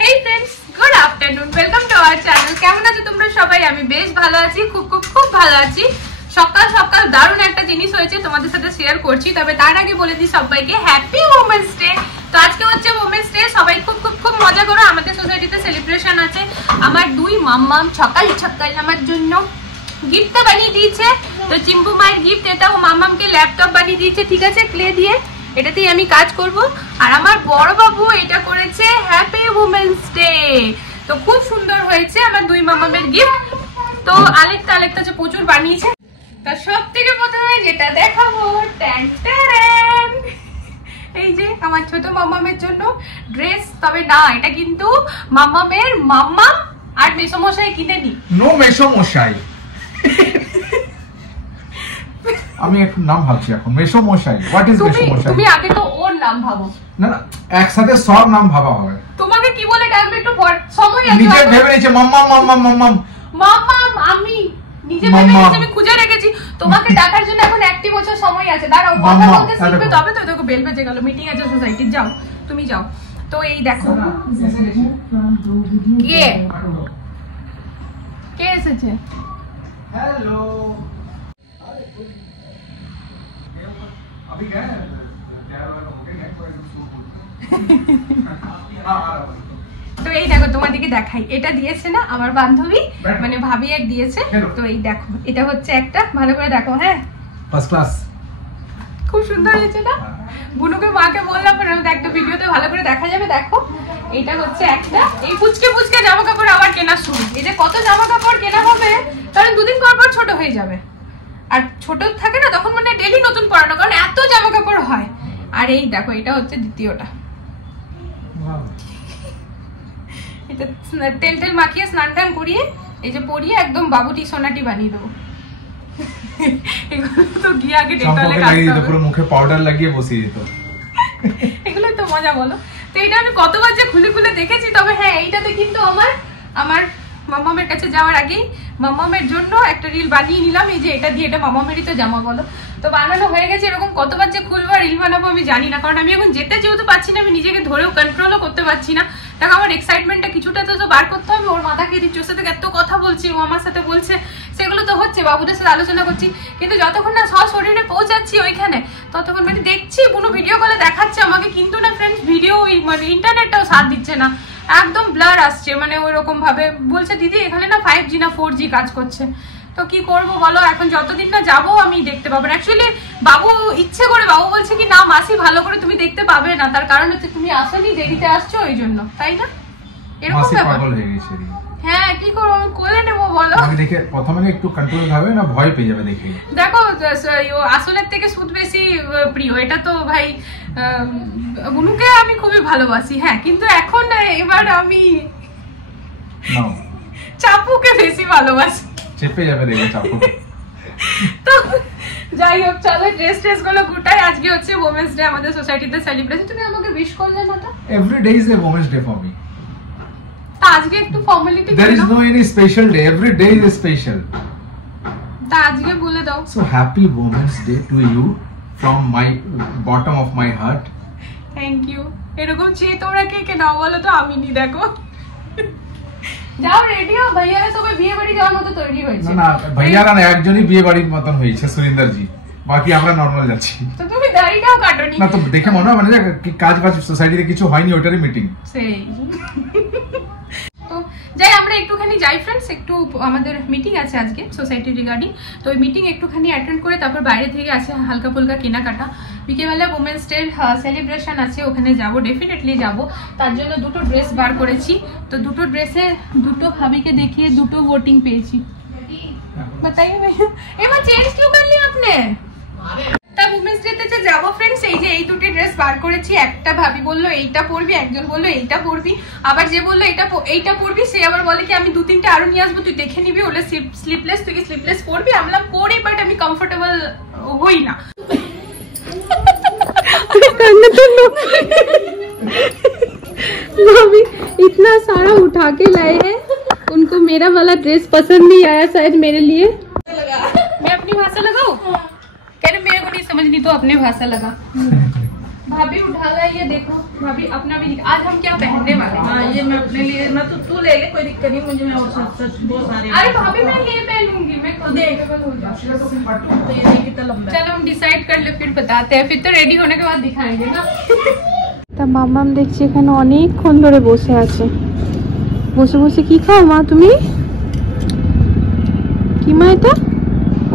Hey friends, good afternoon. Welcome to our channel. কেমন আছো তোমরা সবাই? আমি বেশ ভালো আছি, খুব ভালো আছি। সকাল সকাল দারুণ একটা জিনিস হয়েছে, তোমাদের সাথে শেয়ার করছি। তবে তার আগে বলে দিই সবাইকে হ্যাপি ওমেন্স ডে। তো আজকে হচ্ছে ওমেন্স ডে, সবাই খুব মজা করো। আমাদের সোসাইটিতে সেলিব্রেশন আছে। আমার দুই মাম্মাম সকাল আমার জন্য গিফট বানিয়ে দিয়েছে। তো চিম্পু মায়ের গিফট এটা, ও মাম্মামকে ল্যাপটপ বানিয়ে দিয়েছে, ঠিক আছে, ক্লে দিয়ে। এটাতেই আমি কাজ করব। আর আমার বড় বাবু এটা করেছে হ্যাপি ওমেন্স ডে। তো খুব সুন্দর হয়েছে আমার দুই মামামের গিফট। তো আলেকটা যে প্রচুর বানিয়েছে। তা সব থেকে প্রথমে যেটা দেখাবো, এই যে আমার ছোট মামামের জন্য ড্রেস। তবে না, এটা কিন্তু মামামের মাম্মা আর মেসমশাই কিনেনি। নো মেসমশাই, আমি এখন নাম ভাবছি। এখন মেসমশাই, হোয়াট ইজ মেসমশাই? তুমি আগে তো ওর নাম ভাবো। না একসাথে সব নাম ভাবা হবে। তোমাকে কি বলে ডাকবে একটু সময় আছে। নিজে ভেবে নিয়েছে মাম্মাম। আমি নিজে ভেবে নিয়েছি, আমি খুঁজে রেখেছি। তোমাকে ডাকার জন্য এখন 1 বছর সময় আছে। দাঁড়াও, কথা বলতে শিখবে তবে তো। দেখো বেল বেজে গেল, মিটিং আছে সোসাইটির, যাও তুমি যাও। তো এই দেখো কে এসেছে। हेलो, अभी गए তো এই দেখো তোমাদেরকে দেখাই, এটা দিয়েছে না আমার বান্ধবী, মানে ভাবি এক দিয়েছে। তো এই দেখো, এটা হচ্ছে একটা, ভালো করে দেখো। হ্যাঁ, ফার্স্ট ক্লাস, খুব সুন্দর হয়েছে না? বুনুকে মাকে বললাম একটা ভিডিওতে ভালো করে দেখা যাবে। দেখো এটা হচ্ছে একটা, এই পুচকে জামা কাপড় আবার কেনা শুরু। এই যে কত জামা কাপড় কেনা হবে, কারণ 2 দিন পর ছোট হয়ে যাবে। আর ছোট থাকে না তখন, মানে ডেলি নতুন পরানো, কারণ এত জামা কাপড় হয়। আর এই দেখো, এটা হচ্ছে দ্বিতীয়টা। এটা তেল মাখিয়ে স্নান টান করিয়ে এই যে পরিয়ে একদম বাবুটি সোনাটি বানিয়ে দেবো। এগুলো তো গিয়ে আগে ডেটলে লাগিয়ে দিত, পুরো মুখে পাউডার লাগিয়ে বসিয়ে দিত। এগুলো তো মজা, বলো। তো এটা আমি কতবার যে খুলে দেখেছি। তবে হ্যাঁ, এইটাতে কিন্তু আমার মামামের কাছে যাওয়ার আগেই মামামের জন্য একটা রিল বানিয়ে নিলাম। এই যে এটা দিয়ে, এটা মামামেরই তো জামা, বলো। তো বানানো হয়ে গেছে। এরকম কতবার যে খুলবো রিল বানাবো আমি জানি না, কারণ আমি এখন যেহেতু পাচ্ছি না, আমি নিজেকে ধরেও কন্ট্রোলও করতে পারছি না। দেখো আমার এক্সাইটমেন্টটা কিছুটা তো বার করতে হবে। ওর মাথাকে দিচ্ছি, ওর সাথে এত কথা বলছি, ও আমার সাথে বলছে, সেগুলো তো হচ্ছে, বাবুদের সাথে আলোচনা করছি। কিন্তু যতক্ষণ না শরীরে পৌঁছাচ্ছি ওইখানে, ততক্ষণ মানে দেখছি কোনো ভিডিও কলে দেখাচ্ছে আমাকে, কিন্তু না ফ্রেন্ডস, ভিডিও মানে ইন্টারনেটটাও সাথ দিচ্ছে না, একদম ব্লার আসছে। মানে ওইরকম ভাবে বলছে, দিদি এখানে না 5G না 4G কাজ করছে। তো কি করবো বলো, এখন যতদিন না যাবো আমি দেখতে পাবো না। অ্যাকচুয়ালি বাবু ইচ্ছে করে, বাবু বলছে কি না মাসি ভালো করে তুমি দেখতে পাবে না, তার কারণ হচ্ছে তুমি আসনি, দেরিতে আসছো ওই জন্য, তাই না? এরকম ব্যাপার। হ্যাঁ, কি করবো, আমি কোলে নেবো বলো। দেখে প্রথমে একটু কন্ট্রোল হবে না, ভয় পেয়ে যাবে দেখে। দেখো আসলের থেকে সুদ বেশি প্রিয়, এটা তো ভাই। বুনুকে আমি খুবই ভালোবাসি, হ্যাঁ, কিন্তু এখন এবার আমি চাপুকে বেশি ভালোবাসি। চেপে যাবে দেখে চাপু। তো যাই হোক, চলো ড্রেস গুলো গুটাই। আজকে হচ্ছে ওমেন্স ডে, আমাদের সোসাইটিতে সেলিব্রেশন। তুমি আমাকে উইশ করলে না তো? Every day is a women's day for me. তা আজকে একটু formality There is no any special day. Every day is special. তা আজকে বলে দাও। So happy Women's Day to you from my bottom of my heart. Thank you. এরকম চেয়ে তোমরা কে নাও বলো তো, আমি নি। দেখো যাও রেডি হও, ভাইয়ারা সবাই বিয়ে বাড়ি যাওয়ার মতো তৈরি হয়েছে। না ভাইয়ারা না, একজনই বিয়ে বাড়ির মতন হয়েছে, সুরিন্দর জি, বাকি আমরা নরমাল যাচ্ছি। তো তুমি দাড়িটাও কাটোনি? না, তো দেখে মনে হয় মানে কাজ সোসাইটিতে কিছু হয়নি, ওটারই মিটিং সেই। তো যাই, আমরা একটুখানি যাই ফ্রেন্ডস, একটু আমাদের মিটিং আছে আজকে সোসাইটি রিগার্ডিং। তো ওই মিটিং একটুখানি অ্যাটেন্ড করে তারপর বাইরে থেকে আছে হালকা ফুলকা কেনাকাটা। বিকেলবেলা ওমেন্স ডে সেলিব্রেশন আছে, ওখানে যাব, ডেফিনেটলি যাব। তার জন্য 2টো ড্রেস বার করেছি। তো 2টো ড্রেসে 2টো ভাবিকে দেখিয়ে 2টো ভোটিং পেয়েছি। बताइए भैया, एमा चेंज क्यों कर लिया आपने? तब वुमेन्स डे তে যাব फ्रेंड्स। এই যে এই দুটো ড্রেস বার করেছি। একটা ভাবি বললো এইটা পরবি, একজন বললো এইটা পরবি, আবার যে বললো এইটা পরবি সে আবার বলে কি আমি 2-3টা আরো নিয়ে আসবো, তুই দেখে নিবি, ওলে স্লিপলেস, তুই কি স্লিপলেস পরবি? আমরা পরি, বাট আমি কমফোর্টেবল হই না। भाभी इतना सारा उठा के लाए हैं, उनको मेरा वाला ड्रेस पसंद नहीं आया शायद मेरे लिए। मैं अपनी भाषा लगाऊं? कह रहे मेरे को नहीं समझ, नहीं तो अपने भाषा लगा। भाभी उठा ला, ये देखो भाभी अपना भी आज हम क्या पहनने वाले हैं। हाँ ये मैं अपने लिए, मैं तो तू ले ले, कोई दिक्कत नहीं मुझे, मैं और सच बहुत सारे। अरे भाभी मैं ये पहनूंगी, मैं कंफर्टेबल हो जाऊंगी। तो ये देखिए कितना लंबा है। चलो हम डिसाइड कर ले, फिर बताते हैं, फिर तो रेडी होने के बाद दिखाएंगे ना। তা মাম্মাম দেখছি এখানে অনেকক্ষণ ধরে বসে আছে, বসে বসে কি খাও মা তুমি? কি মা এটা?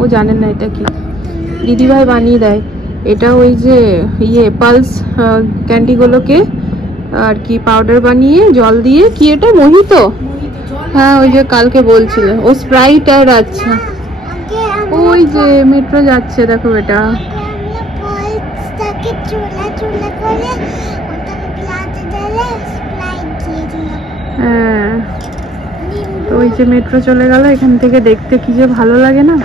ও জানেন না এটা কি, দিদি ভাই বানিয়ে দেয় এটা, ওই যে ইয়ে পালস ক্যান্ডিগুলোকে আর কি পাউডার বানিয়ে জল দিয়ে, কি এটা মোহিতো? হ্যাঁ ওই যে কালকে বলছিল ও স্প্রাইট। আর আচ্ছা ওই যে মেট্রো যাচ্ছে দেখো এটা, হ্যাঁ তো ওই যে মেট্রো চলে গেল, এখান থেকে দেখতে কি যে ভালো লাগে না।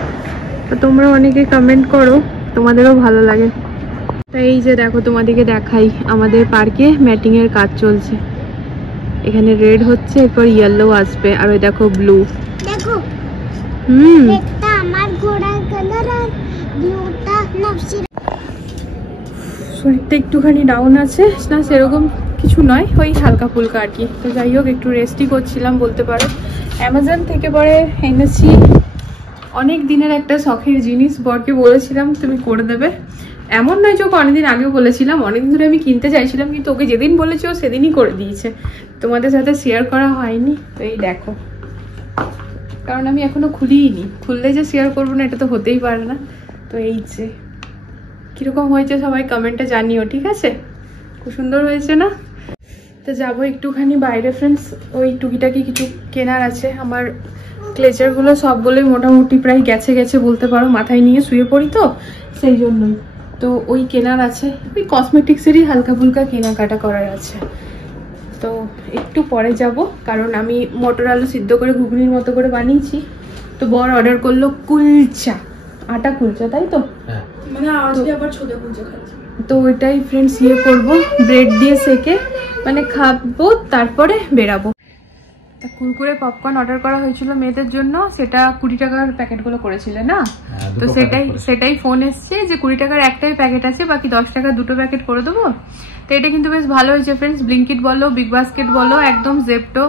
তো তোমরা অনেকে কমেন্ট করো তোমাদেরও ভালো লাগে। তো এই যে দেখো তোমাদেরকে দেখাই, আমাদের পার্কে ম্যাটিং এর কাজ চলছে, এখানে রেড হচ্ছে, এরপর ইয়েলো আসবে, আর ওই দেখো ব্লু। দেখো এটা আমার ঘোড়ার কালার আর ব্লুটা নকশি। শরীরটা একটুখানি ডাউন আছে না, সেরকম কিছু নয়, ওই হালকা ফুলকা আর কি। তো যাই হোক একটু রেস্টই করছিলাম বলতে পারো। অ্যামাজন থেকে পরে এনেছি অনেক দিনের একটা শখের জিনিস, বরকে বলেছিলাম তুমি করে দেবে, এমন নয় যে ওকে অনেকদিন আগেও বলেছিলাম, অনেকদিন ধরে আমি কিনতে চাইছিলাম, কিন্তু ওকে যেদিন বলেছি ও সেদিনই করে দিয়েছে, তোমাদের সাথে শেয়ার করা হয়নি। তো এই দেখো, কারণ আমি এখনো খুলিনি, খুললে যে শেয়ার করবো না এটা তো হতেই পারে না। তো এই যে কিরকম হয়েছে সবাই কমেন্টে জানিও, ঠিক আছে? খুব সুন্দর হয়েছে না? তো যাবো একটুখানি বাইরে ফ্রেন্ডস, ওই টুকিটাকি কিছু কেনার আছে, আমার ক্লেচারগুলো সবগুলোই মোটামুটি প্রায় গেছে গেছে বলতে পারো, মাথায় নিয়ে শুয়ে পড়ি তো সেই জন্যই। তো ওই কেনার আছে, ওই কসমেটিক্সেরই হালকা ফুলকা কেনাকাটা করার আছে। তো একটু পরে যাব, কারণ আমি মটর আলু সিদ্ধ করে ঘুগনির মতো করে বানিয়েছি। তো বর অর্ডার করলো কুলচা, আটা কুলচা, তাই তো? মানে আজকে আবার ছোলা কুলচা খাচ্ছি। তো ওইটাই ফ্রেন্ডস ইয়ে করবো, ব্রেড দিয়ে সেকে মানে খাবো, তারপরে বেরাবো। কুরকুরে পপকর্ন অর্ডার করা হয়েছিল মেয়েদের জন্য, সেটা 20 টাকার প্যাকেটগুলো করেছিলে না? তো সেটাই ফোন এসছে যে 20 টাকার একটাই প্যাকেট আছে, বাকি 10 টাকার 2টো প্যাকেট করে দেবো। তো এটা কিন্তু বেশ ভালো হয়েছে ফ্রেন্ডস, ব্লিঙ্কিট বলো বিগ বাস্কেট বলো একদম জেপ্টো,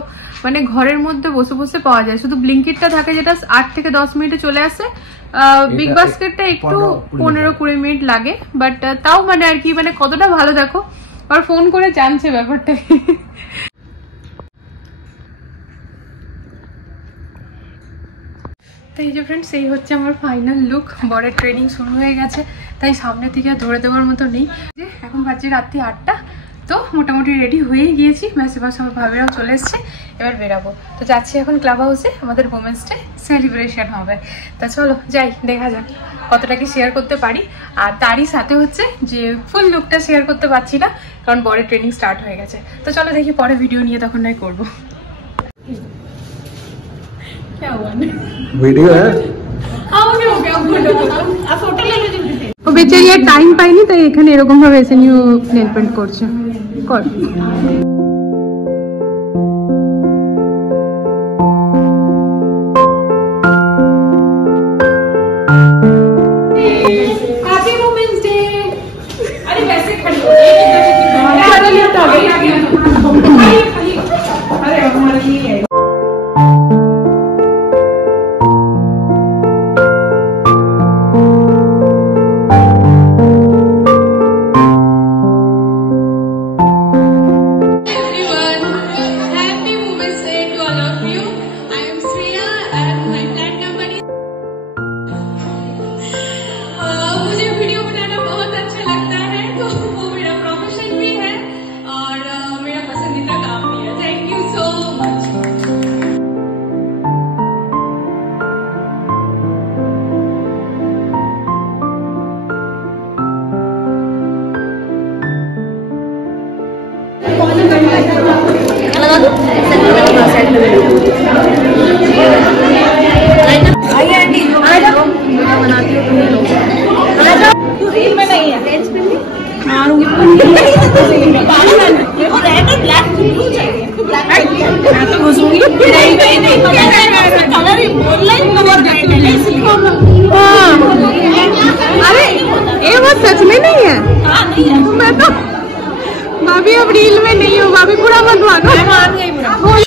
মানে ঘরের মধ্যে বসে বসে পাওয়া যায়। শুধু ব্লিঙ্কিটটা থাকে যেটা 8 থেকে 10 মিনিটে চলে আসে, বিগ বাস্কেটটা একটু 15-20 মিনিট লাগে, বাট তাও মানে আর কি, মানে কতটা ভালো দেখো, আর ফোন করে জানছে ব্যাপারটা। তো এই যে ফ্রেন্ডস, এই হচ্ছে আমার ফাইনাল লুক। বরের ট্রেনিং শুরু হয়ে গেছে, তাই সামনে থেকে ধরে দেওয়ার মতো নেই। এখন বাজে রাত্রি 8টা, তো মোটামুটি রেডি হয়ে গিয়েছি, ম্যাসেবার সব ভাবেরাও চলে এসছে, এবার বেরাবো। তো যাচ্ছি এখন ক্লাব হাউসে, আমাদের ওমেন্স ডে সেলিব্রেশন হবে। তা চলো যাই, দেখা যাক কতটা কি শেয়ার করতে পারি। আর তারই সাথে হচ্ছে যে ফুল লুকটা শেয়ার করতে পারছি না, কারণ বরের ট্রেনিং স্টার্ট হয়ে গেছে। তো চলো দেখি পরে ভিডিও নিয়ে তখন নয় করবো। वीडियो है ও বেচারি আর টাইম পাইনি, তাই এখানে এরকম ভাবে এসে নিয়ে নেল পেন্ট করছে। কর हैप्पी वुमेन्स डे। अरे कैसे खड़ी हो गई, अरे हमारे लिए है। अरे ये बात सच में नहीं है, मैं तो अभी अब रील में नहीं होगा, अभी पूरा मत मानो।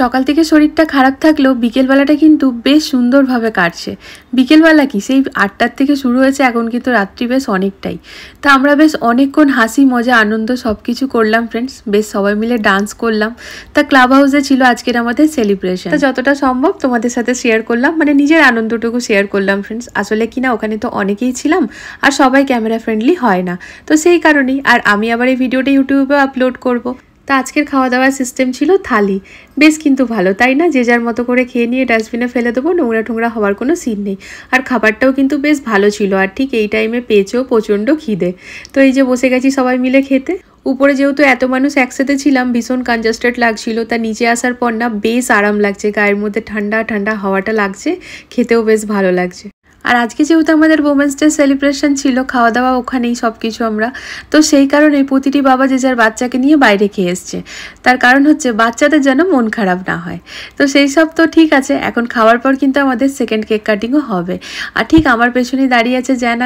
সকাল থেকে শরীরটা খারাপ থাকলেও বিকেলবেলাটা কিন্তু বেশ সুন্দরভাবে কাটছে। বিকেলবেলা কি সেই 8টার থেকে শুরু হয়েছে, এখন কিন্তু রাত্রি বেশ অনেকটাই। তা আমরা বেশ অনেকক্ষণ হাসি মজা আনন্দ সব কিছু করলাম ফ্রেন্ডস, বেশ সবাই মিলে ডান্স করলাম। তা ক্লাব হাউসে ছিল আজকের আমাদের সেলিব্রেশন, তা যতটা সম্ভব তোমাদের সাথে শেয়ার করলাম, মানে নিজের আনন্দটুকু শেয়ার করলাম ফ্রেন্ডস। আসলে কিনা ওখানে তো অনেকেই ছিলাম আর সবাই ক্যামেরা ফ্রেন্ডলি হয় না, তো সেই কারণেই। আর আমি আবার এই ভিডিওটা ইউটিউবে আপলোড করব। তা আজকের খাওয়া দাওয়ার সিস্টেম ছিল থালি, বেশ কিন্তু ভালো তাই না? যে যার মতো করে খেয়ে নিয়ে ডাস্টবিনে ফেলে দেবো, নোংরা টোংরা হওয়ার কোনো সিন নেই। আর খাবারটাও কিন্তু বেশ ভালো ছিল, আর ঠিক এই টাইমে পেয়েছেও প্রচণ্ড খিদে। তো এই যে বসে গেছি সবাই মিলে খেতে। উপরে যেহেতু এত মানুষ একসাথে ছিলাম ভীষণ কনজাস্টেড লাগছিল, তা নিচে আসার পর না বেশ আরাম লাগছে, গায়ের মধ্যে ঠান্ডা ঠান্ডা হাওয়াটা লাগছে, খেতেও বেশ ভালো লাগছে। আর আজকে যেহেতু আমাদের ওমেন্স ডে সেলিব্রেশন ছিল, খাওয়া দাওয়া ওখানেই সব কিছু আমরা, তো সেই কারণে প্রতিটি বাবা যে যার বাচ্চাকে নিয়ে বাইরে খেয়ে এসছে। তার কারণ হচ্ছে বাচ্চাদের যেন মন খারাপ না হয়। তো সেই সব তো ঠিক আছে, এখন খাওয়ার পর কিন্তু আমাদের সেকেন্ড কেক কাটিংও হবে। আর ঠিক আমার পেছনেই দাঁড়িয়ে আছে জ্যান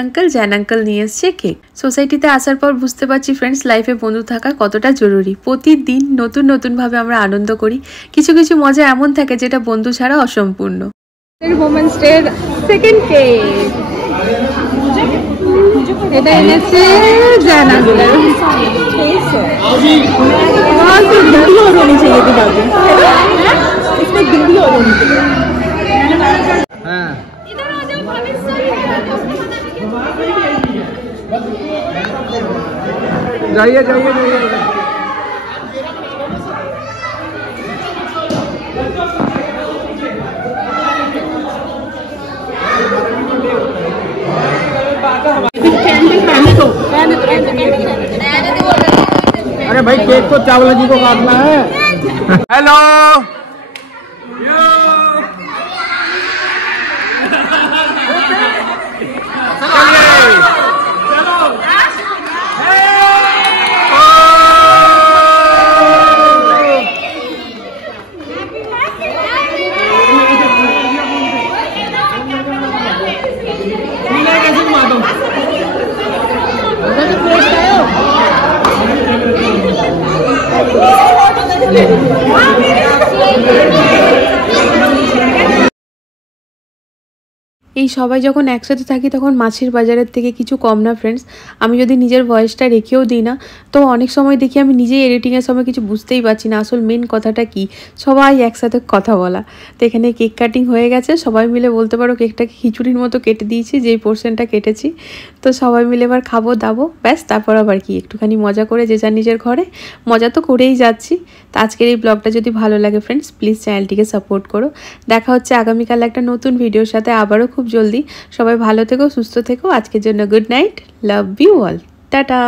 আঙ্কেল নিয়ে এসছে কেক। সোসাইটিতে আসার পর বুঝতে পারছি ফ্রেন্ডস, লাইফে বন্ধু থাকা কতটা জরুরি। প্রতিদিন নতুন নতুনভাবে আমরা আনন্দ করি, কিছু কিছু মজা এমন থাকে যেটা বন্ধু ছাড়া অসম্পূর্ণ। ওমেন্স ডে সেকেন্ড কেক এটা এনেছে জ্যান আঙ্কেল। जाइए जाइए जाइए। अरे भाई केक तो चावला जी को काटना है। हेलो এই সবাই যখন একসাথে থাকি তখন মাছের বাজারের থেকে কিছু কম না ফ্রেন্ডস। আমি যদি নিজের ভয়েসটা রেখেও দিই না, তো অনেক সময় দেখি আমি নিজেই এডিটিংয়ের সময় কিছু বুঝতেই পারছি না আসল মেন কথাটা কি। সবাই একসাথে কথা বলা। তো এখানে কেক কাটিং হয়ে গেছে, সবাই মিলে বলতে পারো কেকটাকে খিচুড়ির মতো কেটে দিয়েছি, যেই পোর্শনটা কেটেছি। তো সবাই মিলে এবার খাবো দাবো, ব্যাস তারপর আবার কি একটুখানি মজা করে যে যার নিজের ঘরে মজা তো করেই যাচ্ছি। তো আজকের এই ব্লগটা যদি ভালো লাগে ফ্রেন্ডস, প্লিজ চ্যানেলটিকে সাপোর্ট করো। দেখা হচ্ছে আগামীকাল একটা নতুন ভিডিওর সাথে, আবারও খুব জলদি। সবাই ভালো থেকো, সুস্থ থেকো। আজকের জন্য good night, love you all, tata.